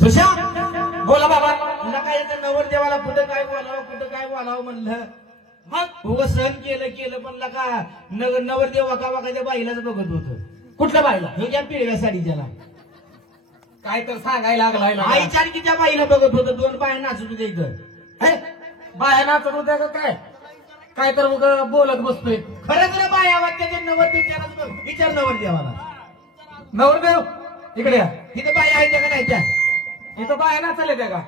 सुशा बोला बाबा. तुला काय येतं नवरदेवाला कुठं काय बोलावं म्हणलं. मग उगं सहन केलं पण का नवरदेव वाका त्या बाईलाच बघत होत. कुठल्या बाईला? हे ज्या पिळव्या साडीच्याला काय तर सांगायला लागलाय. आईच्या की त्या बाईला बघत होत. दोन बाया नाचत होते इथं. बाया नाचत होत्या का काय? काय तर मग बोलत बसतोय. खरंच रे बाया त्याच्या नवरदेव विचार नवरदेवाला. नवरदेव इकडे या. इथं बाया आहेत का नाही त्या? इथं बाया नाचले त्या का?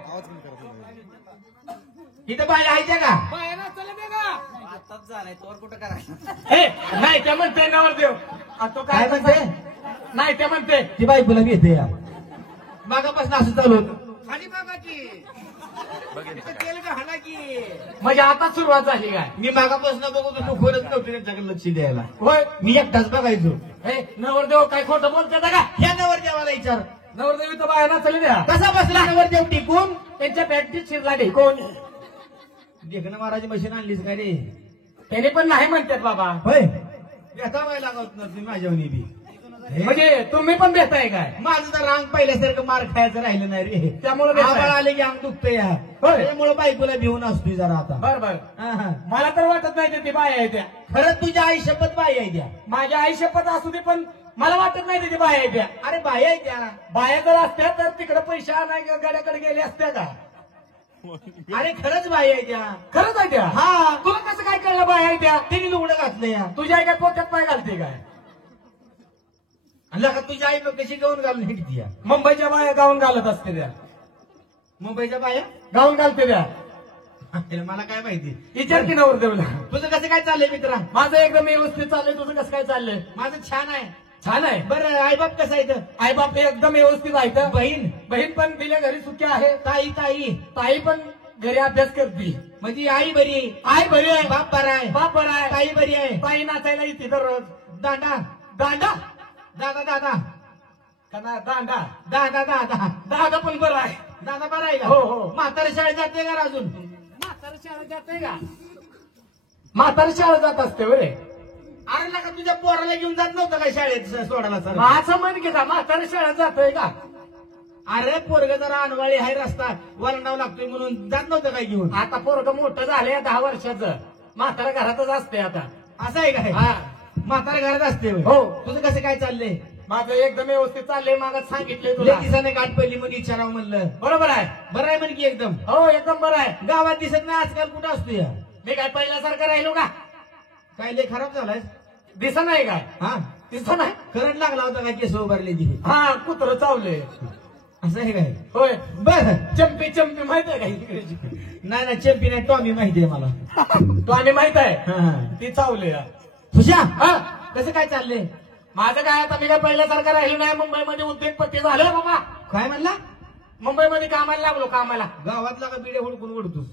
इथं बाया आहेत का? बाया नाचले त्या का? आताच झालाय तोवर कुठं करायचं. नाही त्या म्हणते नवरदेव. तो काय म्हणते? नाही त्या म्हणते ती बायकोला घेते या. मागापासून असं चालू होतं. आणि बघा की केलं का हाना की. म्हणजे आता सुरुवात झाली काय? मी मागापासून बघतो तू खोरच नव्हती त्यांच्याकडे लक्ष द्यायला. होय. मी एकटाच बघायचो. नवरदेव काय खोटं बोलते का? ह्या नवरदेवाला विचार. नवरदेव इथं बाया नाचले द्या. कसा बसला नवरदेव टिकून? त्यांच्या बॅगची शिरला ढेकून. देखणं मारायची मशीन आणलीच काय रे? त्याने पण नाही म्हणतात बाबा. होय एका बाय लागत नसते माझ्यावनी बी. म्हणजे तुम्ही पण देताय काय? माझं तर रांग पहिल्यासारखं मार खायचं राहिलं नाही रे. त्यामुळे आबाळ आले की अंग दुखतं या. त्यामुळे बायकोला भिवून असतोय जरा आता. बर बर. हा, हा. मला तर वाटत नाही ते बाया आहे त्या. खरंच तुझ्या आई शपथ बाई आहे त्या. माझ्या आई शपथ असू दे पण मला वाटत नाही ते बाया आहे त्या. अरे बाई आहे त्या. बाया जर असत्या तर तिकडे पैसे आणाय गाड्याकडे गेले असत्या का? अरे खरंच बाई आहे त्या. खरंच आहे त्या. हा तुला कसं काय कळलं बाया आहे त्या? तिने लुगडं घातलं या. तुझ्या आई काय पोटात पाय घालते काय? आणि तुझ्या आई कशी गाऊन घालून हिंडती या. मुंबईच्या बाया गाऊन घालत असते त्या. मुंबईच्या बाया गाऊन घालते त्या. मला काय माहिती. विचार की नवरदेवला. तुझं कसं काय चाललंय मित्रा? माझं एकदम व्यवस्थित चाललंय. तुझं कसं काय चाललंय? माझं छान आहे. छान आहे. बरं आईबाप कसं आहे इथं? आई बाप एकदम व्यवस्थित आहे. बहीण बहीण पण दिल्या घरी सुखी आहे. ताई ताई पण घरी अभ्यास करते. म्हणजे आई बरी आहे. आई बरी आहे. बाप बरा आहे. बाप बरा आहे. ताई बरी आहे. ताई नाचायला येते दररोज. दादा दांडा दादा दांडा दादा दादा पण बरं आहे. दादा बरा आहे का? हो, हो. म्हातारा शाळेत जाते का अजून? म्हातारा शाळा जाते का? म्हातारा शाळा जात असते बरे. अरे नका तुझ्या पोराला घेऊन जात नव्हतं काय शाळेत सोडायला सर? माझं म्हण की का म्हातारा शाळा जातोय का? अरे पोरग जरा अनवाळी आहे रस्ता वळणावं लागतोय म्हणून जात नव्हतं काय घेऊन? आता पोरग मोठं झालंय 10 वर्षाचं. म्हातारा घरातच असते आता. असं आहे काय? हा. म्हातारा घरात असते होय? हो. तुझं कसं काय चाललंय? माझं एकदम व्यवस्थित चाललंय. मागच सांगितलंय तुला. लय दिवसाने गाठ पडली म्हणून विचारावं म्हणलं. बरोबर आहे. बरं आहे म्हण की एकदम. हो एकदम बरं आहे. गावात दिसत नाही आजकाल. कुठं असतो या? मी काय पहिल्यासारखं राहिलो का? काय लय खराब झालाय? दिसत नाही काय? हा दिसत नाही. करंट लागला होता काय? केस उभारले ती. हा कुत्र चावलंय. असं आहे काय? होय. बर चंपी माहित आहे का इकडे? नाही चॅम्पियन आहे. टॉमी माहिती आहे मला. तो आणि माहित आहे. हा. ती चावले. सुशा हा. कसं काय चाललंय? माझं काय आता मी काय पहिल्यासारखं राहिलो नाही. मुंबईमध्ये उद्योगपती झालोय बाबा. काय म्हणला? मुंबईमध्ये कामाला लागलो कामाला. गावातला का बिडे हुडकून उडतोस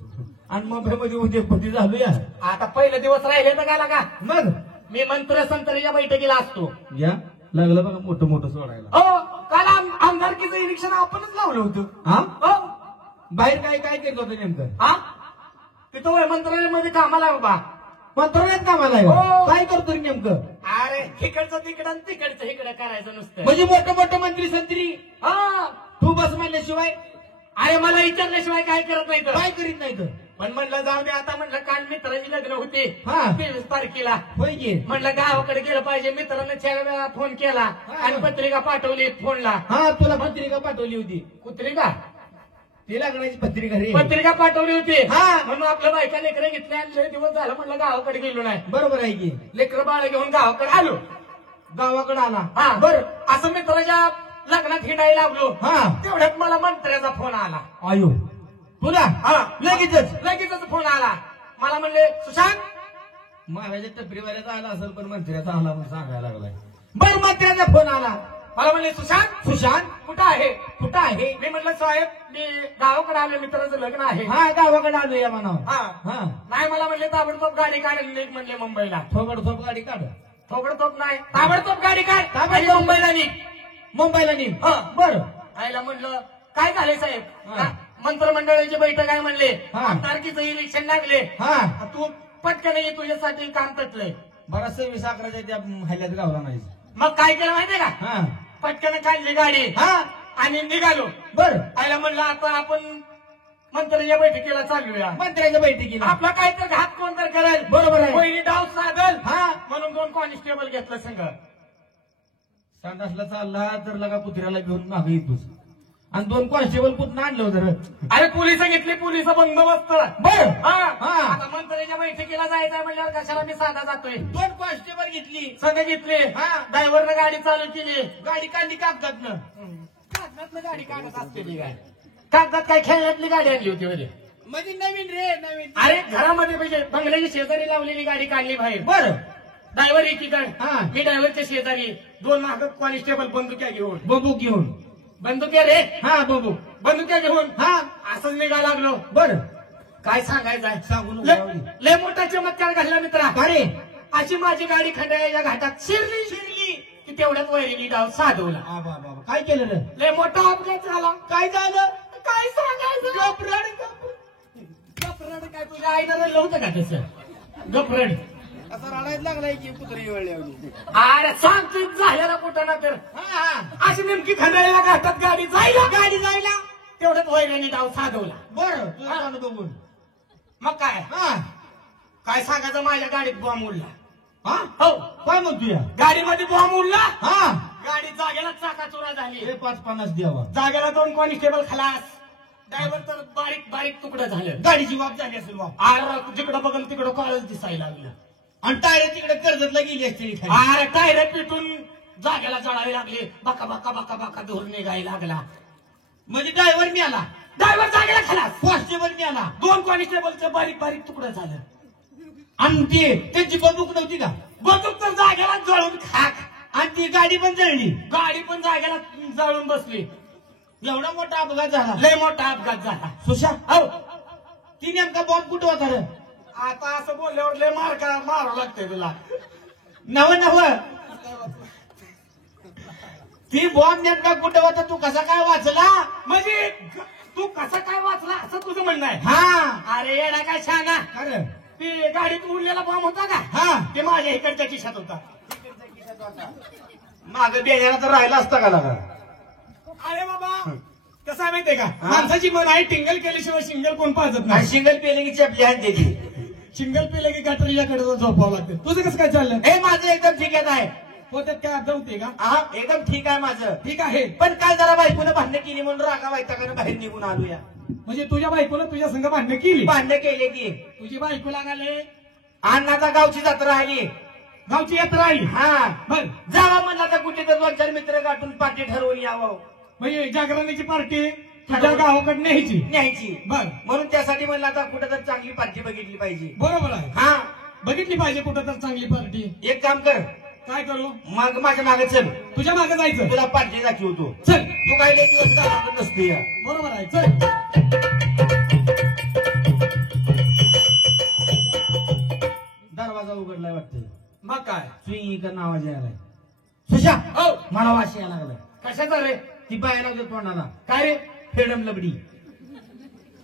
आणि मुंबईमध्ये उद्योगपती झालो या. आता पहिले दिवस राहिले तर काय लागा. मग मी मंत्र संत्रीच्या बैठकीला असतो. या लागलं बघा मोठं सोडायला. हो काल आमदारकीचं इलेक्शन आपणच लावलं होतं. हा हो. बाहेर काय करत होतं नेमकं? हा तिथं वय मंत्रालयामध्ये कामाला आहे बाबा. मंत्रालयात कामाला आहे? हो. काय करतो रे नेमकं? अरे तिकडचं तिकडं आणि तिकडचं इकडं करायचं नुसतं. म्हणजे मोठं मंत्री संत्री हा. तू बस म्हणल्याशिवाय अरे मला विचारल्याशिवाय काय करत नाही तर. काय करीत नाही तर? पण म्हणलं जाऊ दे आता. म्हणलं काल मित्राची लग्न होते हा. 23 तारखेला. होय की? म्हणलं गावाकडे गेलं पाहिजे. मित्रानं 4 वेळा फोन केला आणि पत्रिका पाठवली फोनला. हा तुला पत्रिका पाठवली होती. पत्रिका ती लागण्याची पत्रिका रे. पत्रिका पाठवली होती. हा. म्हणून आपल्या बायका लेकरं घेतल्या आणि लय दिवस झालं म्हणलं गावाकडे गेलो नाही. बरोबर आहे की? लेकरं बाळ घेऊन गावाकडे आलो. गावाकडे आला. हा. बर असं मित्राच्या लग्नात हिंडायला लागलो. हा. तेवढ्यात मला मंत्र्याचा फोन आला. आयो तुला? हा. लगेचच फोन आला. मला म्हणले सुशांत. महाराजा टपरीवाल्याचा आला असेल पण मंत्र्याचा आला म्हणून सांगायला लागलाय. बर मंत्र्याचा फोन आला. मला म्हणले सुशांत कुठं आहे? कुठं आहे? मी म्हणलं साहेब मी गावाकडे आलो. मित्राचं लग्न आहे. हा गावाकडे आलो या म्हणा. हा. हा नाही मला म्हणले ताबडतोब गाडी काढ निघ म्हणले मुंबईला. थोबड गाडी काढ. ताबडतोब नाही ताबडतोब गाडी काढ. ताबडतोब. मुंबईला निघ. मुंबईला निघ. हा. बर आईला म्हणलं काय झाले साहेब? हा. मंत्रिमंडळाची बैठक आहे म्हणले. हा. तारखेचं इलेक्शन लागले. हा तू पटकन ये तुझ्यासाठी काम तटलंय. बराच 26-11 त्या हल्ल्यात गावला नाही. मग काय केलं माहितीये का? हा पटकन काढली गाडी. हा आणि निघालो. बर आयला म्हणलं आता आपण मंत्र्याच्या बैठकीला चालूया. मंत्र्याच्या बैठकीला आपला काहीतरी घात कोण तर करेल. बरोबर आहे. पहिली डाव साधल. हा म्हणून 2 कॉन्स्टेबल घेतलं संघ. संडासला चालला तर लगा कुत्र्याला घेऊन मागे येतोस आणि 2 कॉन्स्टेबल कुठं आणलं होतं रे? अरे पोलिस घेतली, पोलिस बंदोबस्त. बर हा हा. आता मंत्र्याच्या बैठकीला जायचंय म्हणल्यावर कशाला मी साधा जातोय. 2 कॉन्स्टेबल घेतली, संघ घेतले. हा. ड्रायव्हरनं गाडी चालू केली. गाडी काढली कागदातनं. कागदातनं गाडी काढत असते ती काय. कागदात काय खेळण्यातली गाडी आणली होती मध्ये. म्हणजे नवीन रे नवीन. अरे घरामध्ये म्हणजे बंगल्याची शेजारी लावलेली गाडी काढली बाहेर. बर ड्रायव्हर एकीकडे, हा. मी ड्रायव्हरच्या शेजारी, 2 माग कॉन्स्टेबल बंदुक्या घेऊन. बंदूक घेऊन. बंदुक्या रे, हा बंदूक. बंदुक्या घेऊन हा असंच निघा लागलो. बर काय सांगायचंय. सांगू नको. लय मोठा चमत्कार घडला मित्रा. अरे अशी माझी गाडी खंडाळ्याच्या घाटात शिरली की तेवढ्याच वैरीने डाव साधवला. बाबा बाबा काय केलं रे? लय मोठा अपघात झाला. काय झालं? काय सांगायचं. गपरड काय तुझ्या आईनं रडलं होतं का तसं. गपरड असं रडायला लागलाय की कुत्री वेळली. अरे सांगतो झालेला कुठं ना तर. हा हा अशी नेमकी खंडाळ्याला घाटात गाडी जायला तेवढ्यात तेवढ्याच वैरीने डाव साधवला. बर तुझं तोंड बघून. मग काय हा काय सांगायचं. माझ्या गाडीत बॉम्ब उडला. हा हो काय म्हणतो या? गाडीमध्ये बॉम्ब उडला. हा गाडी जागेला चाकाचुरा झाली. हे 5-50 द्यावा. जागेला 2 कॉन्स्टेबल खलास. ड्रायव्हर तर बारीक बारीक तुकडं झालं. गाडीची वाप झाली असेल वाप. अरे जिकडं बघल तिकडं कॉलच दिसायला लागलं. आणि टायर तिकडे कर्जतला गेली असते खाली. अरे टायर पिटून जागेला जळावी लागली. बाका बाका बाका बाका धूर निघायला लागला. म्हणजे ड्रायव्हर मी आला, ड्रायव्हर जागेला खलास. कॉन्स्टेबल मी आला 2 कॉन्स्टेबलचं बारीक बारीक तुकडं झालं. आणि त्यांची बंदूक नव्हती का? बंदूक तर जागेला जळून खाक. आणि ती गाडी पण जळली. गाडी पण जागेला जळून बसली. एवढा मोठा अपघात झाला. लय मोठा अपघात झाला. सुशा हो ती नेमका बॉम्ब कुठं होता रे? आता असं बोलल्यावर लय मारावं लागतंय तुला. नव नव ती बॉम्ब नेमका कुठं होता? तू कसा काय वाचला? म्हणजे तू कसा काय वाचला असं तुझं म्हणणं आहे. हा अरे येडा काय सांगा. अरे ते गाडीत उडलेला बॉम्ब होता का. हा ते माझ्या इकडच्या खिशात होता. माग बेजारा तर राहिला असता का लागा? अरे बाबा कसं आहे माहितीये का. माणसाची मन आहे टिंगल केल्याशिवाय शिंगल कोण पाजत नाही. सिंगल पेले की चपली हात त्याची. शिंगल पिले की गटरीच्याकडे झोपावं लागतं. तुझं कसं काय चाललं. हे माझं एकदम ठीक आहे. पोत्यात काय अर्थ होते का. हा एकदम ठीक आहे माझं. ठीक आहे. पण काल जरा बायकोनं भांडणं केली म्हणून रागा वैतागानं बाहेर निघून आलो या. म्हणजे तुझ्या बायकोला तुझ्या संघ भांडणं केली. भांडणं केली ती. तुझी बायको लागाले. अण्णाचा गावची जत्रा आली. गावची यात्रा आली. हा बर जावा म्हणला तर कुठे तर 2-4 मित्र गाठून पार्टी ठरवून यावं. म्हणजे जागरणाची पार्टी तुझ्या गावाकडे न्यायची. न्यायची. बर म्हणून त्यासाठी म्हणलं आता कुठं तर चांगली पार्टी बघितली पाहिजे. बरोबर आहे. हा बघितली पाहिजे कुठं तर चांगली पार्टी. एक काम कर, काय करू. मग माझ्या मागे चल, तुझ्या मागे जायचं. तुला पार्टी दाखवतो. चल तू काय लय दिवस गावात नसते या. बरोबर आहे. चल दरवाजा उघडलाय वाटतं. मग काय. स्विंग कर नावाज यायलाय. सुशा हो मला वाशी यायला लागलाय. कशाचा रे. ती बायला होते तोंडाला काय रे. फ्रीडम लबडी.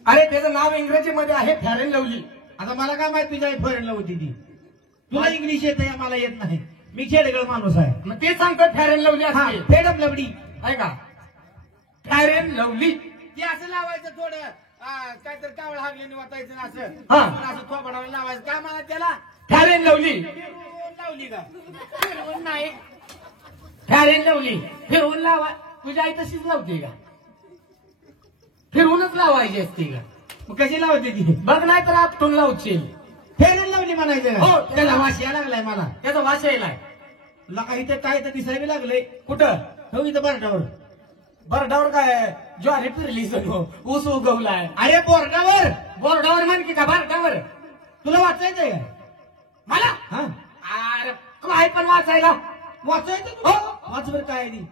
अरे त्याचं नाव इंग्रजीमध्ये आहे फॅर अँड लवली. आता मला काय माहित तुझ्या फॉरेनला होती ती. तुला इंग्लिश येत आहे मला येत नाही. मी खेडगळ माणूस आहे. मग ते सांगतो फॅर अँड लवली हा असते. फ्रीडम लबडी आहे का. फॅर अँड लवली. ते असं लावायचं थोडं काहीतरी कावळ हागल्याने वाटायचं ना असं. हा. पण असं थोबाडावर लावायचं. काय म्हणा त्याला फॅर अँड लवली. लावली का. फिरवून नाही. फॅर अँड लवली फिरवून लावा. तुझी आई तशीच लावते का. फिरवूनच लावायची असते का. मग कशी लावते ती. बघ नाही तर आपटून लावशील. फेरन लावली म्हणायचं हो, का? त्याला वाशी यायला लागलाय मला. त्याचा वास यायलाय. लका इथे काय तर दिसायला लागलंय. कुठं. हो इथं बरडावर. बरडावर काय ज्वारी फिरली सगळं. ऊस उगवलाय. अरे बोर्डावर. बोर्डावर म्हण की का बरडावर. तुला वाचायचंय का? मला हा अरे काय पण वाचायला. वाचायचं हो. तुला? वाच बरं काय ती.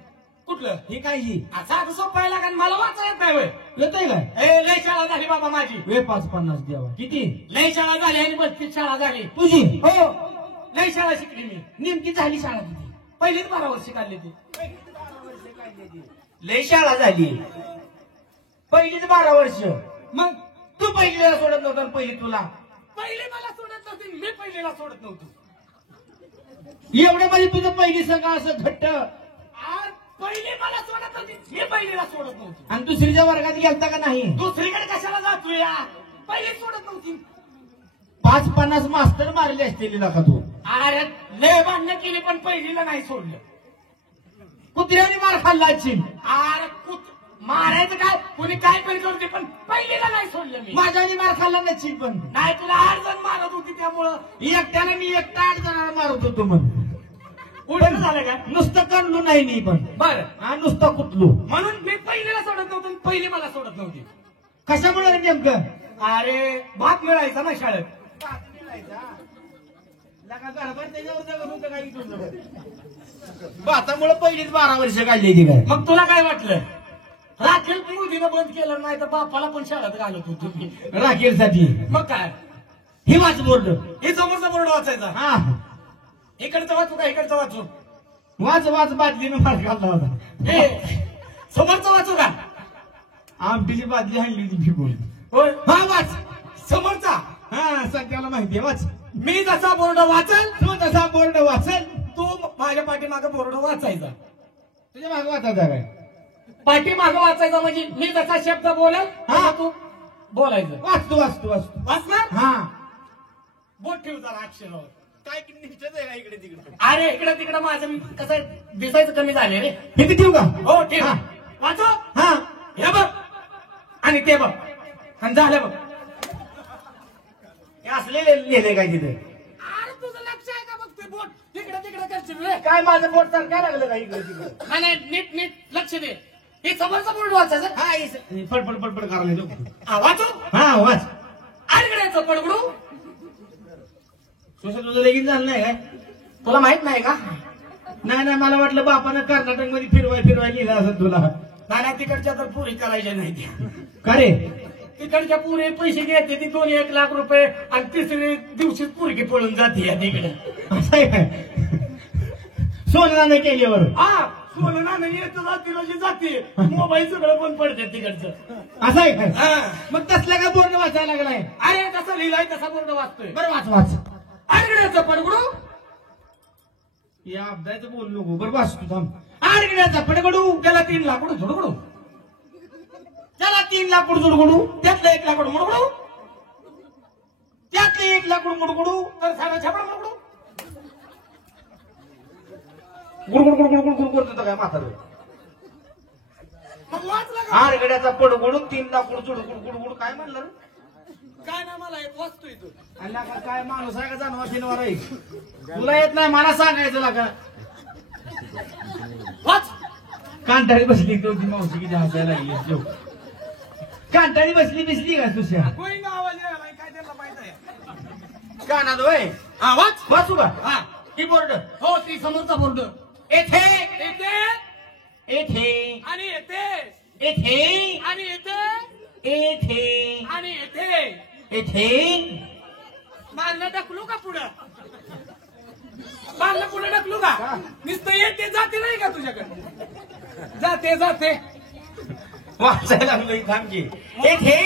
कुठलं. हे काय ही असं सोपं आहे का. मला वाचा येत नाही वय. येतंय काय? ए लय शाळा झाली बाबा माझी. वे 5-50 द्यावा. किती लय शाळा झाली आणि 32 शाळा झाली. तुझी? हो लय शाळा शिकली मी. नेमकी झाली शाळा किती? पहिलीच 12 वर्ष काढली ती. लय शाळा झाली. पहिलीच 12 वर्ष. मग तू पहिलीला सोडत नव्हता आणि पहिली तुला. पहिले मला सोडत नव्हती. मी पहिलेला सोडत नव्हतो. एवढं म्हणजे तुझं पहिली सगळं असं घट्ट. आज पहिली मला सोडत नव्हती, मी पहिलीला सोडत नव्हती. आणि दुसरीच्या वर्गात गेलता का नाही? दुसरीकडे कशाला जातोय या? पहिली सोडत नव्हती. 5-50 मास्तर मारले असतील का तू? अरे लय भांडणं केली पण पहिलीला नाही सोडलं. कुत्र्याने मार खाल्ला असशील. अरे मारायचं काय, कुणी काय पण करते पण पहिलीला नाही सोडलं मी. माझ्याने मार खाल्ला नसशील पण. नाही तुला 8 जण मारत होती त्यामुळं एकट्याला मी एकटा 8 जणांना मारत होतो मग. उलट झालं का? नुसतं काढलो नाही मी पण. बरं, हा नुसतं कुतलो. म्हणून मी पहिलीला सोडत नव्हतो आणि पहिली मला सोडत नव्हती. कशामुळे रे नेमकं? अरे भात मिळायचा ना शाळेत. भातामुळे पहिलीच 12 वर्ष काढली ती काय? मग तुला काय वाटलं? राखेल मोदीनं बंद केलं नाही तर बापाला पण शाळेत घालत होतो मी. राखेलसाठी. मग काय, ही वाच बोर्ड. हे समोरचा बोर्ड वाचायचा. हा इकडचं वाचू का इकडचं वाचू? वाच वाच बादलीनं मार खाल्ला होता. हे समोरचं वाचू का? आमटीची बादली आणली होती फिकून. होय, हा वाच. समोरचा. हा सध्याला माहितीये वाच. मी जसा बोर्ड वाचल तू तसा बोर्ड वाचल. तू माझ्या पाठीमागं बोर्ड वाचायचा. तुझ्या मागे वाचायचा काय? पाठीमागं वाचायचा म्हणजे मी जसा शब्द बोलल तसा तू बोलायचं. वाचतो वाचतो वाचतो. वाचणार? हा बोट ठेव जरा अक्षरावर. काय किती निष्ठच आहे का इकडे तिकडे? अरे इकडं तिकडं माझं कसं आहे, दिसायचं कमी झाले रे. किती ठेवू का? हो ठेव. हा. वाचो. हा हे बघ आणि ते बघ आणि झालं बघ. हे असलेले लिहिले काय तिथे? अरे तुझं लक्ष आहे का बघ ते बोट तिकडे तिकडे करशील रे. काय माझं बोट तर काय लागलं का इकडे तिकडे? नाही नाही, नीट नीट लक्ष दे. हे समोरचा बोर्ड वाचायचं. हा फडफड फडफड करायला. हा वाचो. हा वाच. अडगड्याचं पडगडू. सुशा तुझं लगीन झालं नाही काय? तुला माहित नाही का? नाही नाही मला वाटलं बापानं कर्नाटक मध्ये फिरवाय लिहिलं असं तुला. नाही नाही, तिकडच्या तर पुरी करायच्या नाही त्या. का रे? तिकडच्या पुरे पैसे घेते ती 2-1 लाख रुपये आणि तिसरी दिवशीच पुरगी पळून जाते या तिकडे. असं आहे काय? सोनाने केल्यावर. हा सोनं ना नाही येत जाते मोबाईल सगळं पण पडते तिकडचं. असं आहे काय? हा. मग तसला का बोर्ड वाचायला लागलाय? अरे कसं लिहिलाय तसा बोर्ड वाचतोय. बरं वाच वाच. अडगड्याचं पडगडू. या अब्दायचं बोल नको. बरं वाचतो थांब. आडगड्याचा पडगडू. त्याला 3 लाकूड झुडगडू. त्याला 3 लाकूड जुडगुडू. त्यातलं 1 लाकूड मुडगडू. त्यातले 1 लाकूड मुडगुडू. तर साधा छापडा मुडगडू. गुडगुड गुडगुड गुडगुड करत होता काय म्हातारं? मग वाचला का? आडगड्याचा पडगुडू 3 लाकूड जुडगुड गुडगुड काय म्हणलं रे? काय ना मला येत वाचतोय तू. अल्ला का काय माणूस आहे का जानवा फिनवार आहे? तुला येत नाही मला सांगायचं लागा. वाच. कांटाळी बसली होती मावशी किती हसायला लागली. कांटाळी बसली का तुझ्या? कोणी आवाज यायला काय त्याला माहित आहे. कानात होय. हा वाच. वाचू का? हा कीबोर्ड. हो ती समोरचा बोर्ड. येथे येते येथे आणि येते येथे आणि येते येथे आणि येथे. येथे मारलं ढकलू का पुढं? मारलं पुढे ढकलू का? नुसतं येते जाते नाही का तुझ्याकडे? जाते जाते. वाचायला लागलो थांब की. येथे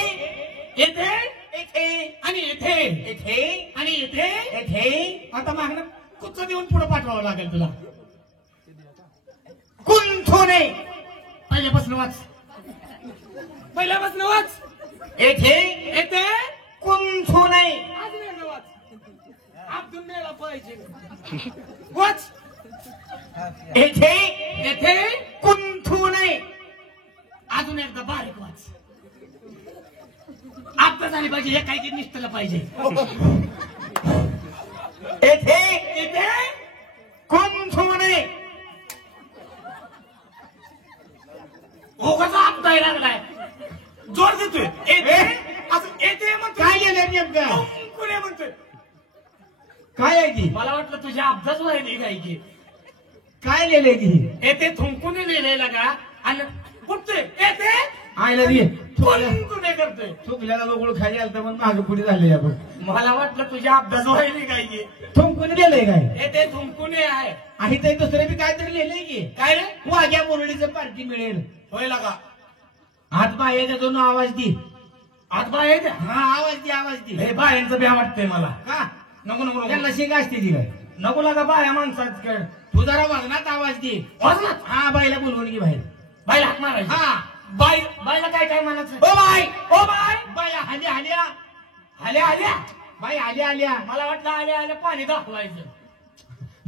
येते येथे आणि येथे येथे आणि येथे. येथे आता मागणं कुच्च देऊन पुढे पाठवावं लागेल तुला. कुंथोने. पहिल्यापासून वाच. पहिल्यापासून वाच. येथे येते कुंथोने. आज वेगळं वाच. अब्दुल मेला पाहिजे. वाच. येथे येथे कुंथोने. अजून एकदा बारीक वाच. आता झाली पाहिजे हे काही निष्ठला पाहिजे. येथे येथे कुंथोने. उगाच आपदाय लागलाय. जोर देतोय. येते असं येते म्हणतोय. काय गेलं नेमकं? कुणी म्हणतोय. काय आहे की? मला वाटलं तुझ्या अब्दाच व्हायली काय की. काय लिहिलंय की? येते थुंकून लिहिलेला का आणि कुठतोय येते आयला दे. थुंकून करतोय. चुकल्याला लोक खाली आलं तर मग मागे पुढे झाले आपण. मला वाटलं तुझ्या अब्दाच व्हायली काय की. थुंकून गेलंय काय? येते थुंकून आहे. आणि ते दुसरे बी काहीतरी लिहिलंय की. काय रे वाघ्या मुरळीचं पार्टी मिळेल. होय लागा. हात बाहेर दोन आवाज दे. आज बाहेर हा आवाज दे आवाज दे. हे बायांचं भ्या वाटतंय मला. का? नको नको नको त्यांना शिंग असते ती काय? नको लागा बाया माणसात तू जरा वजनात आवाज दे. वजनात? हा बाईला बोलवून घे बाहेर. बाईला हाक मारायची. हा बाईला काय काय म्हणायचं? ओ बाई ओ बाय बाई आल्या आल्या आल्या आल्या. बाई आल्या आल्या मला वाटलं आल्या आल्या पाणी दाखवायचं.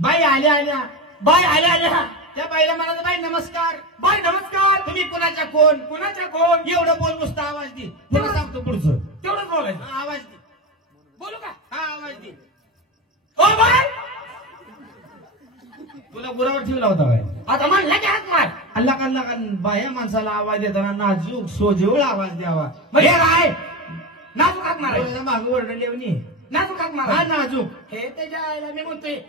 बाई आल्या आल्या. बाय आल्या आल्या. त्या बाईला म्हणाल बाई नमस्कार. बाय नमस्कार. तुम्ही कुणाच्या कोण? कुणाच्या कोण? एवढं बोल नुसतं आवाज दे. तुला सांगतो पुढचं. तेवढंच बोलायचं. हा, आवाज दे. बोलू का? हा आवाज दे. ओ बाय तुला गुरावर ठेवला होता बाई. आता म्हणलं की हाक मार. अल्ला बाया माणसाला आवाज देताना नाजूक सोजवळ आवाज द्यावा. म्हणजे हे काय नाजूक हाक मारायचं. मागं ओरडलेवणी. नाजूक हाक हा मारायचं. नाजूक. हे त्याच्या आईला मी म्हणतोय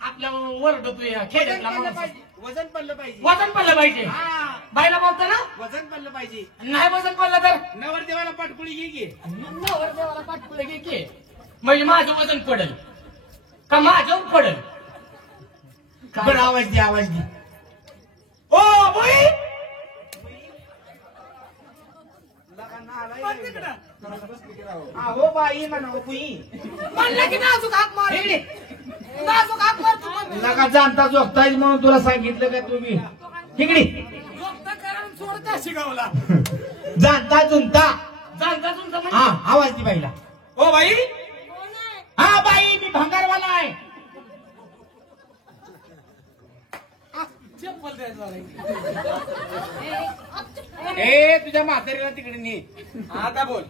आपल्या वरडतोय वजन खेड्यातला पडलं माणूस. पाहिजे. वजन पडलं पाहिजे. वजन पडलं पाहिजे. हा बाईला बोलतो ना वजन पडलं पाहिजे. नाही वजन पडलं तर नवरदेवाला पाटकुळी घे की. नवरदेवाला पाठपुलं घे की. म्हणजे माझं वजन पडेल का माझं पडेल? बरं आवाज दे आवाज दे. ओ बोई हो बाई म्हणा कुई. म्हणलं की नाजूक हाक मार. नाजूक हाक मार तू म्हणलं. नका जाणता जोगताय म्हणून तुला सांगितलं का तुम्ही इकडे जोगता करा आणि सोड त्या शिगावला. जाणता जुनता. जाणता तुमचा हा म्हणजे आवाज दे बाईला. ओ बाई हा बाई मी भंगारवाला आहे. चप्पल द्यायचं झालं. ए तुझ्या म्हातारीला तिकडे ने. आता बोल.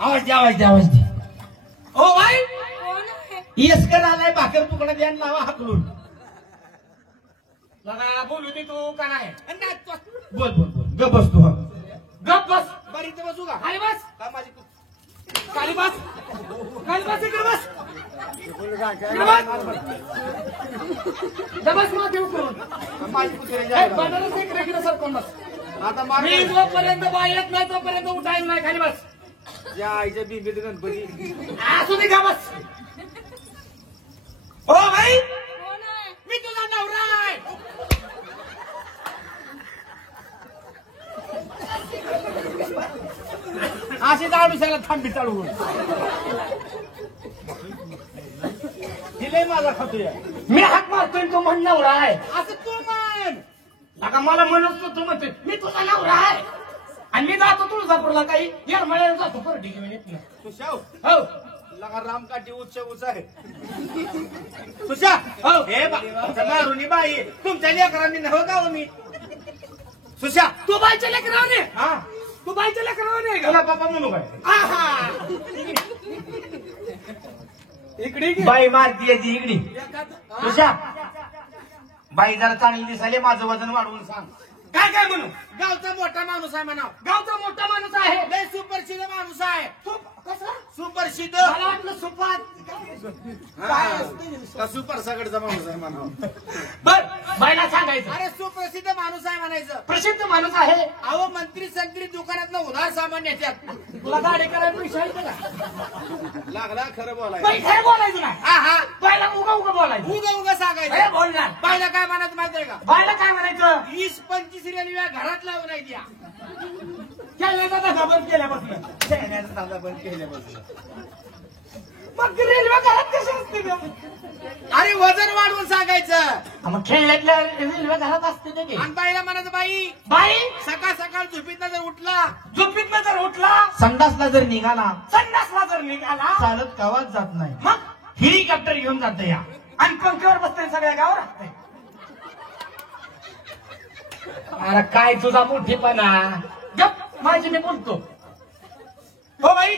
आवाज दे आवाज दे आवाज दे. ओ बाई येसकर आलाय भाकर तुकडा द्या आणि लावा हाकलून. लगा बोलू दे तू का नाही? बोल बोल बोल ग बस तू. गप बस. बरं इथं बसू का? खाली बस. का माझी खाली बस. खाली बस. इकडे बस. इकडे बस. बस मागे उतरून. माझी कुत्र्याची ए, आई. बंडाराचं इकडे इकडे सरकून बस. आता मार. मी जोपर्यंत बाई येत नाही तोपर्यंत उठायला नाही. खाली बस. या आईच्या बिंबीत गणपती. असू दे का बस. ओ भाई मी तुझा नवरा आहे. अशी चालू शाला थांबी चालू. दिले माझा खातोय. मी हाक मारतोय तू म्हण नवरा आहे. असं तू म्हण. नका मला म्हणत तू म्हणतोय मी तुझा नवरा आहे. आणि मी जातो तुळजापूरला काही येरमळ्याला जातो परडी घेऊन येत नाही. तुषाव हो लगा रामकाठी उच्च आहे. तुषा हो हे मारुनी बाई तुमच्या लेकरांनी नव्ह का हो मी. सुशा तू बाईच्या लेकरावने. हा तू बाईच्या लेकरावने आहे तुला का? पप्पा म्हणू काय. आहा. इकडे ये. बाई मारती ती इकडे. हा? तुझ्या बाई जरा चांगली दिसायले माझं वजन वाढवून सांग. काय काय म्हणू? गावचा मोठा माणूस आहे म्हणा. गावचा मोठा माणूस आहे. लय सुप्रसिद्ध माणूस आहे. कसं? सुप्रसिद्ध. मला वाटलं सुपात. का सुपर सगळचा माणूस आहे म्हणा. बर बाईला सांगायचं अरे सुप्रसिद्ध माणूस आहे म्हणायचं. प्रसिद्ध माणूस आहे. अहो मंत्री संत्री दुकानात उधार सामान येतात. तुला गाडी करायला पैसे आहेत का? लागला खरं बोलाय. बाई खरं बोलायचं नाही. हा हा बाईला उगा उगा बोलायचं. उगा उगा अरे सांगायचं. बोलणार. बायला काय म्हणायचं माहितीये का. बाईला काय म्हणायचं? 20-25 रेल्वे घरात लावून नाही द्या. खेळण्याचा धंदा बंद केल्यापासून. खेळण्याचा धंदा बंद केल्यापासून. मग रेल्वे घरात कशी असते गं? अरे वजन वाढवून सांगायचं. मग खेळण्यातल्या रेल्वे घरात असते ते की. आणि बाईला म्हणायचं बाई बाई सकाळ सकाळ झोपीतनं जर उठला झोपीतनं जर उठला संडासला जर निघाला संडासला जर निघाला चालत गावात जात नाही. मग हेलिकॉप्टर घेऊन जात या. आणि पंख्यावर बसते सगळ्या गावावर असते. अरे काय तुझा मोठेपणा. गप माझी मी बोलतो. हो बाई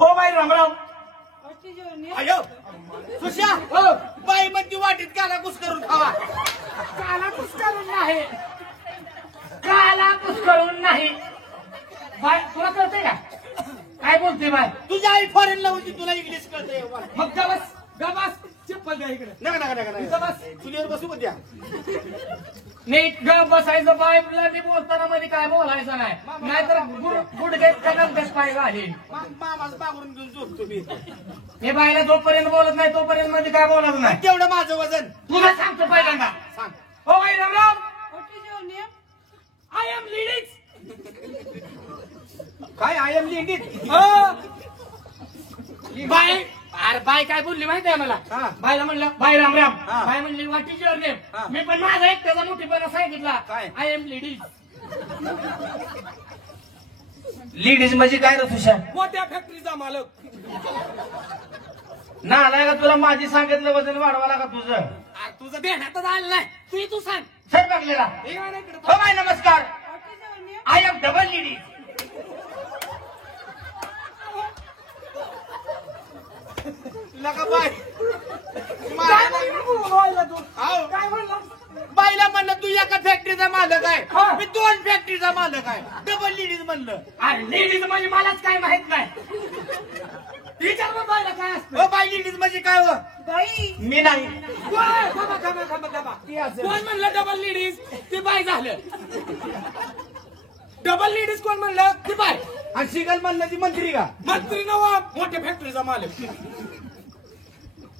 हो बाई रामराव. अयो सुशा हो बाई म्हणती वाटीत काला कुस करून खावा. काला कुस्करून नाही. काला कुस्करून नाही. बाय तुला कळतंय का काय बोलते बाय? तुझ्या आई फॉरेनला होती तुला इंग्लिश कळतंय. मग गबस गबस चप्पल द्या इकडे. नका नका नका इथं नका बस. चुलीवर बसू का द्या. नीट ग बसायचं. बायला मी बोलताना मध्ये काय बोलायचं नाही. नाहीतर गुडघे कदम पाय घालीन. मामाचं बागरून घेऊन झोपतो मी. मी बायला जोपर्यंत बोलत नाही तोपर्यंत मध्ये काय बोलायचं नाही. तेवढं माझं वजन तुला सांगतो पहिल्यांदा. सांग. हो बाई रामराम. I am ladies. काय आय एम लिंडीत. बाय अरे बाय काय बोलली माहिती आहे मला हा. बायला म्हणलं बाय राम राम हा. बाय म्हणली व्हॉट इज युअर नेम हा. मी पण माझा एक त्याचा मोठीपणा सांगितला काय? आय एम लेडीज लेडीज म्हणजे काय रे तुषार मोठ्या फॅक्टरीचा मालक ना आलाय का तुला माझी सांगितलं वजन वाढवाला का तुझं अरे तुझं देण्यातच आलं नाही तू सांग सर लागलेला हे काय नाही इकडं. हो बाय नमस्कार आय एम डबल लेडीज लगा बाय काय म्हणला तू? आहो. काय म्हणला बाईला म्हणलं तू एका फॅक्टरीचा मालक हा. आहे मी 2 फॅक्टरीचा मालक आहे डबल लेडीज म्हणलं अरे लेडीज म्हणजे मलाच काय माहित नाही विचार मग बायला काय असतं हो बाई लेडीज म्हणजे काय हो मी नाही कोण म्हणलं डबल लेडीज ते बाय झालं डबल लेडीज कोण म्हणलं ते बाय आणि सिंगल म्हणलं ती मंत्री का मंत्री नवा मोठ्या फॅक्टरीचा मालक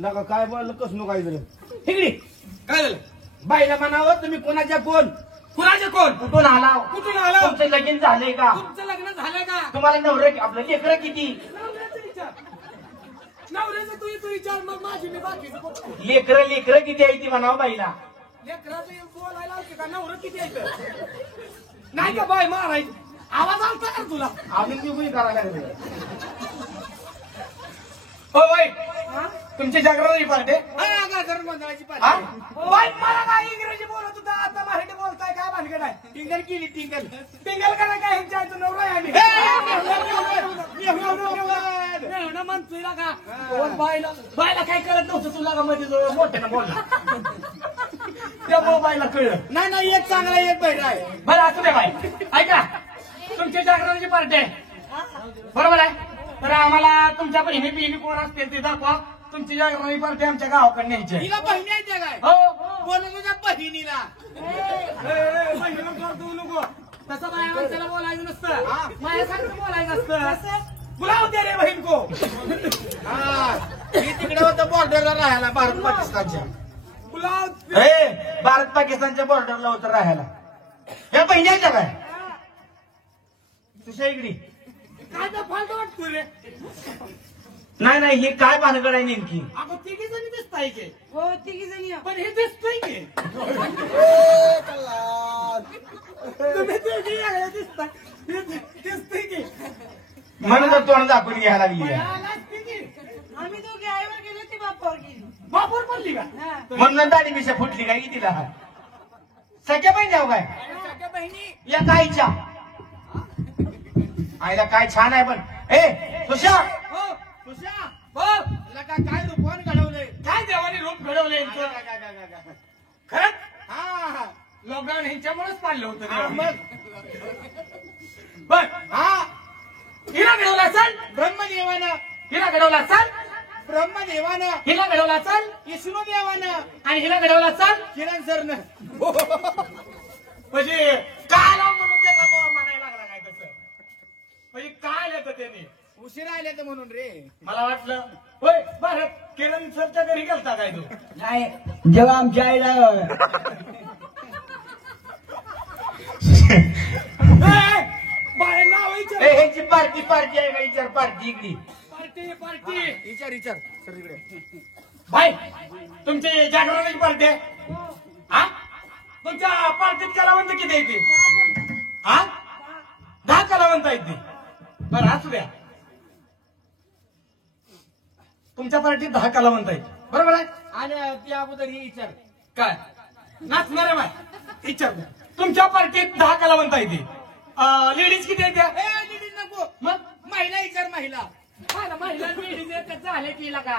लगा काय बोललं कसं काय झालं इकडे काय झालं बाईला म्हणावं तुम्ही कोणाच्या कोण कुणाचे कोण कुठून आला कुठून आला तुमचं लगीन झालंय का तुमचं लग्न झालं का तुम्हाला नवरं आपलं लेकरं किती नवऱ्याचं विचार नवऱ्याचं तू विचार मग माझी मी बाकीचं लेकरं किती आहे ती म्हणावं बाईला लेकराचं बोलायला होते का नवरं किती येतं नाही का बाय मारायची आवाज आलता का तुला आम्ही निघून करायला लागले हो बाई तुमची जागरण पार्टी गोंधळाची हा? बाय मला काय इंग्रजी बोलत होता आता मराठी बोलताय काय भानगड आहे टिंगल केली टिंगल टिंगल करा काय ह्यांच्या आईचं नवरा आहे आम्ही. मेहुणं म्हणतोय ना का बायला काय कळत नव्हतं तुला का मध्ये जवळ मोठ्यानं बोलला त्या बायला कळलं नाही नाही एक चांगला एक बैठा आहे बरं असू दे बाई ऐका तुमची जागरणाची पार्टी आहे बरोबर आहे तर आम्हाला तुमच्या बहिणी कोण असतील ते दाखवा तुमची जागरणाची पार्टी आमच्या गावाकडे न्यायची आहे. तिला बहिणी आहे त्या काय हो बोलू तुझ्या बहिणीला बहिणीला करतो नको तसं बाया माणसाला बोलायचं नसतं माझ्यासारखं बोलायचं असतं बुलाव दे रे बहीण को हा मी तिकडे होतं बॉर्डरला राहायला भारत पाकिस्तानच्या बुलाव हे भारत पाकिस्तानच्या बॉर्डरला होतं राहायला या बहिण्याच्या काय तुझ्या इकडे काय तर फालतू वाटतो रे नाही ही काय भानगड आहे नेमकी अगं तिघी जणी दिसताय की हो तिघी जणी पण हे दिसतंय की तुम्ही तिघी वेगळे दिसताय हे दिसतंय की म्हणून तर तोंड दाखवून घ्यायला लागली आहे. आलाच तिघी. आम्ही दोघे आईवर गेलो ती बापावर गेली बापूर पडली का हा म्हणून दाढी मिशा फुटली काय की तिला सगळ्या बहिणी जाऊ काय सगळ्या बहिणी या कायच्या आईला काय छान आहे पण ए सुशा हो तुझ्या बघ तुला काय रूपवान घडवलंय काय देवाने रूप घडवलं यांचं काय. खरंच हा लॉकडाऊन ह्यांच्यामुळेच पाडलं होतं हा, देवाने. मग बघ हा हिला घडवला चल ब्रह्मदेवानं हिला घडवला चल ब्रह्मदेवानं हिला घडवला चल विष्णुदेवानं आणि हिला घडवला चल किरण सरनं म्हणजे काय लाव म्हणून त्याला बुवा म्हणायला लागला काय तसं म्हणजे काय येतं त्याने उशिरा आले तर म्हणून रे मला वाटलं होय भारत किरण सरच्या घरी गेलता काय तू नाही जेव्हा आमच्या आईला बाहेर नाव विचार ए ह्याची पार्टी आहे का विचार पार्टी इकडे पार्टी पार्टी विचार सर इकडे भाई तुमची जागरणाची पार्टी आहे हा तुमच्या पार्टीत कलावंत किती येते हा 10 कलावंत आहेत ते बरं असू द्या तुमच्या पार्टीत 10 कलावंत आहेत बरोबर आहे आणि त्या अगोदर हे विचार काय नाचणार आहे बाय विचार तुमच्या पार्टीत 10 कलावंत आहेत लेडीज किती आहेत त्या ए लेडीज नको मग महिला विचार महिला महिला लेडीज एकच झाले की का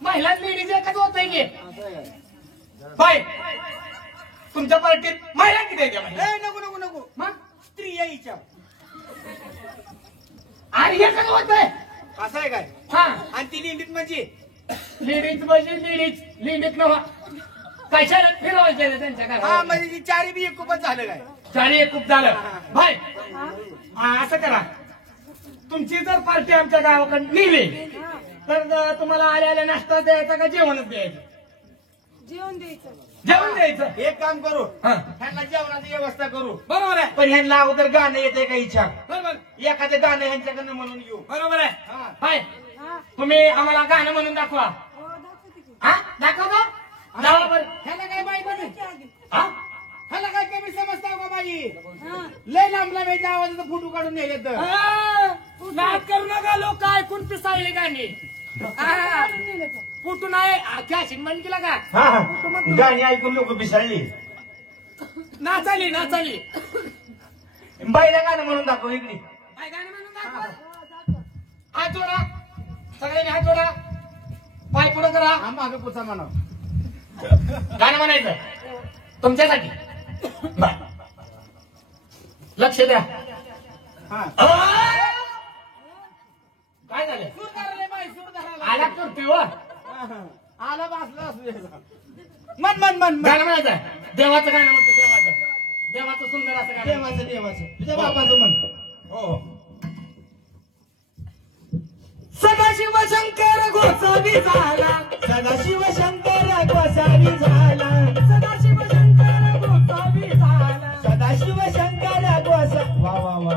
महिला लेडीज एकच होत आहे की बाय तुमच्या पार्टीत महिला किती आहेत त्या महिला ए नको मग स्त्री या विचार आणि एकच होत आहे असं आहे काय हा आणि ती लेडीज म्हणजे लेडीज म्हणजे लेडीज नव्हा काय शहरात फिरवायचे त्यांच्या हा घरात म्हणजे ती चारी बी एक खूपच झालं काय चारी एक खूप झालं भाई असं करा तुमची जर पार्टी आमच्या गावाकडे निघली तर तुम्हाला आल्या नाश्ता द्यायचा का जेवणच द्यायचं जेवण द्यायचं जेवण द्यायचं एक काम करू हा. ह्यांना जेवणाची व्यवस्था करू बरोबर आहे पण ह्यांना अगोदर गाणं येते का विचार बरोबर एखादं गाणं ह्यांच्याकडनं म्हणून घेऊ बरोबर आहे हा. हाय तुम्ही आम्हाला गाणं म्हणून दाखवा. हो दाखवते की. हा दाखवतो. जावा बरं. ह्याला काय बाई बघ की आधी. हा? ह्याला काय कमी समजता का बाई हा. लय लांब लांब याच्या आवाजाचा फोटो काढून नेले तर नाद करू नका लोक ऐकून पिसाळले गाणी. हा. काढून नेलं का? कुठून आहे कॅशिन म्हण केला का? हा गाणी ऐकून लोक पिसाळली. नाचाली नाचाली. बाईला गाणं म्हणून दाखव इकडे. काय गाणं म्हणून दाखवा. हो, दाखव. हात जोडा सगळ्यांनी हात जोडा. पाय पुढं करा. हा मागे पुचा म्हणा गाणं म्हणायचं तुमच्यासाठी. बरं. लक्ष द्या. हा काय झालं? सूर धरायला बाई सूर धरायला आला करतोय हो. आला बसला असू दे. मन मन मन मन. गाणं म्हणायचं देवाचं गाणं म्हणतो देवाचं. देवाचं सुंदर असं गाणं. देवाचं देवाचं तुझ्या बापाचं म्हण. हो. सदाशिव शंकर गोसावी झाला. सदाशिव शंकर गोसावी झाला. सदाशिव शंकर गोसावी झाला. सदाशिव शंकर गोसा वा वा वा वा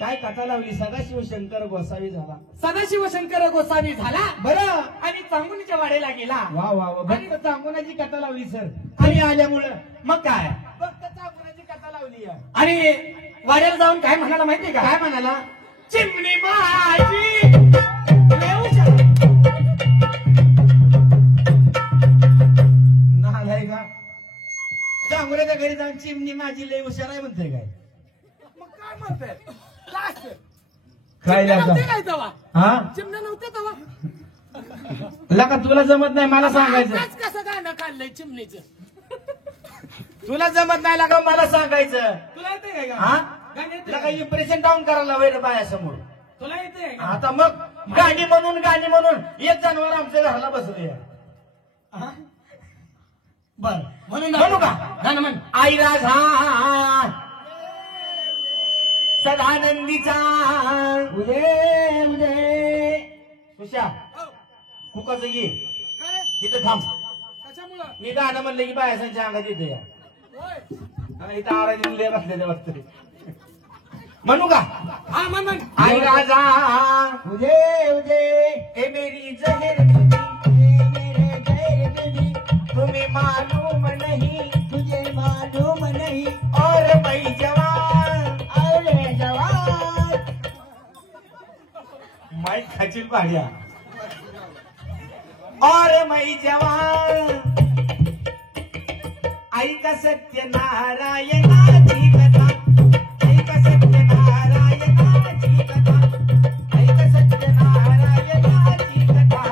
काय कथा लावली. सदाशिव शंकर गोसावी झाला. सदाशिव शंकर गोसावी झाला बरं आणि चांगुनीच्या वाड्याला गेला. वा वा वा भक्त चांगुनाची कथा लावली सर. आणि आल्यामुळं मग काय फक्त चाकराची कथा लावली आहे. आणि वाड्याला जाऊन काय म्हणाला माहितीये का? काय म्हणाला. चिमणी माझी लय हुशार. नालाय का चांगुऱ्याच्या घरी जाऊन चिमणी माझी लय हुशार आहे म्हणते काय. मग काय म्हणताय? लास्ट. काय चिमण्या लागा नव्हते काय तेव्हा? हा चिमण्या नव्हते तेव्हा? लका तुला जमत नाही मला सांगायचं. आताच कसं गाणं काढलंय चिमणीचं? तुला जमत नाही लागा मला सांगायचं. तुला येते काय हा गाणं? गाणं येते लका इम्प्रेशन डाऊन करायला वैर बायासमोर. तुला येते का? आता मग गाणी म्हणून एक जनावर आमच्या घराला बसले. बर म्हणून म्हणू का? गाणं म्हण. आई राजा सदानंदीचा उदे उदे सुशा कुकाचं ये काय रे? इथं थांब. कशामुळं? मी गाणं म्हणलं की बायासांच्या अंगात येते या. होय. आणि इथं आराधी मुले बसलेले वाटतं. म्हणू का. हा म्हण म्हण. आई राजा उदे उदे ए मेरी जहर मेरे जहर बेबी तुम्हें मालूम नहीं तुझे मालूम नहीं और मैं जवान अरे जवान माइक खाचील पाड्या और मैं जवान ऐका सत्यनारायणाची कथा ऐका सत्यनारायणाची कथा ऐका सत्यनारायणाची कथा.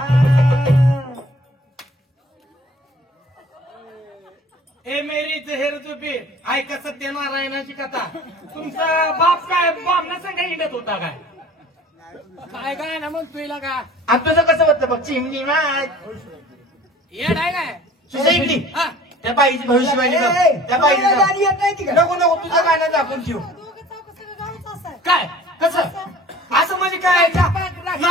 ए मेरी जहेर जुबी ऐका सत्यनारायणाची कथा. तुमचा बाप काय बाप संग हिंडत होता काय? काय काय ना मग तुला का आणि तुझं कसं होतं बघ चिमणी माय येड आहे काय? तुझ्या इकडे हा त्या बाईची भविष्यवाणी बघ. त्या बाईची तुम्हाला गाणी येत नाही ती का? नको नको तुझं गाणं दाखवून ठेव. दोघं चौघं सगळं गावच असं आहे. काय कसं असं म्हणजे काय? ना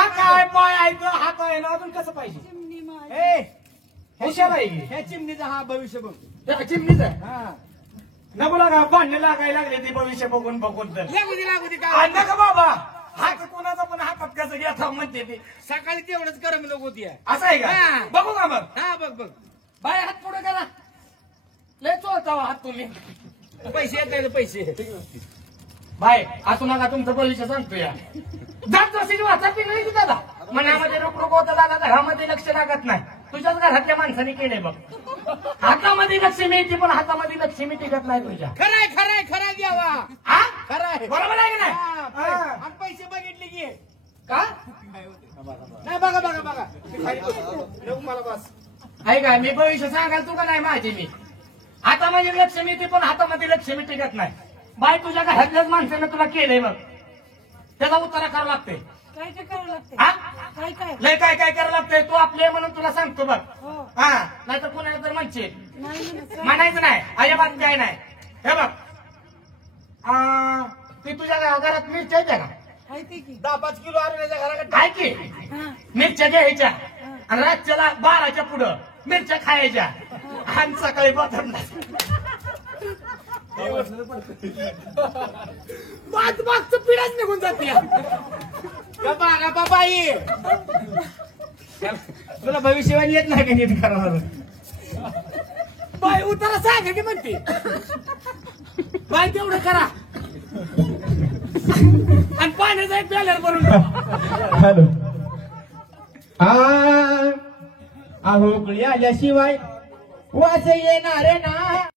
काय पाय आहे तर हात आहे ना अजून कसं पाहिजे? चिमणी माझी. ए हुशार आहे की? ह्या चिमणीचा हा भविष्य बघ. त्या चिमणीच आहे हा नको लागा भांडणे लागायला लागले ते भविष्य बघून बघून तर लागू दे काय आणि नका बाबा हात कोणाचा पण हातात कसं घ्या म्हणते ते सकाळी तेवढंच करम लोक होती असं आहे का? हा. बघू का मग? हा बघ बघ बाय हात पुढे करा. लय चोळता हात तुम्ही. पैसे येत नाही पैसे. बाय असू नका तुमचं भविष्य सांगतो या. जात जशी वाचा पिकली की दादा मनामध्ये रुक रुक होतं दादा घरामध्ये लक्ष लागत नाही. तुझ्याच घरातल्या माणसाने केलंय बघ. हातामध्ये लक्ष्मी येते पण हातामध्ये लक्ष्मी टिकत नाही तुझ्या. खराय द्यावा हा खराय बरोबर आहे की नाही? हा. आणि पैसे बघितले की का नाही बघा बघा बघा खाली बघ. मला बस आहे का? मी भविष्य सांगाल तू का नाही माझी मी हातामध्ये लक्ष्मी येते पण हातामध्ये लक्ष्मी टिकत नाही. बाय तुझ्या घरातल्याच माणसानं तुला केलंय बघ त्याचा उत्तर करावं लागते. काय काय करावं लागते? हा काय काय? लय काय काय करावं लागतंय. तू आपले म्हणून तुला सांगतो बघ. हो. हा नाहीतर कुणाला तर म्हणशील नाही म्हणत. म्हणायचं नाही अजिबात काय नाही. हे बघ ती तुझ्या घरात मिरच्या येत्या का? आहे ते की. 10-5 किलो आरुण्याच्या घराकडे काय की हा. मिरच्या घ्यायच्या आणि रातच्याला 12च्या पुढं मिरच्या खायच्या आणि सकाळी बाथरूमला मागचं पिढाच निघून जाते. बारा बाबाई तुला भविष्यवाणी येत नाही का नीट करणार बाय उतारा सांग की म्हणते बाय तेवढं करा आणि पाण्याचा एक बॅलर भरून ठेवा. हॅलो हा अहो उकळी आल्याशिवाय वाच येणार ना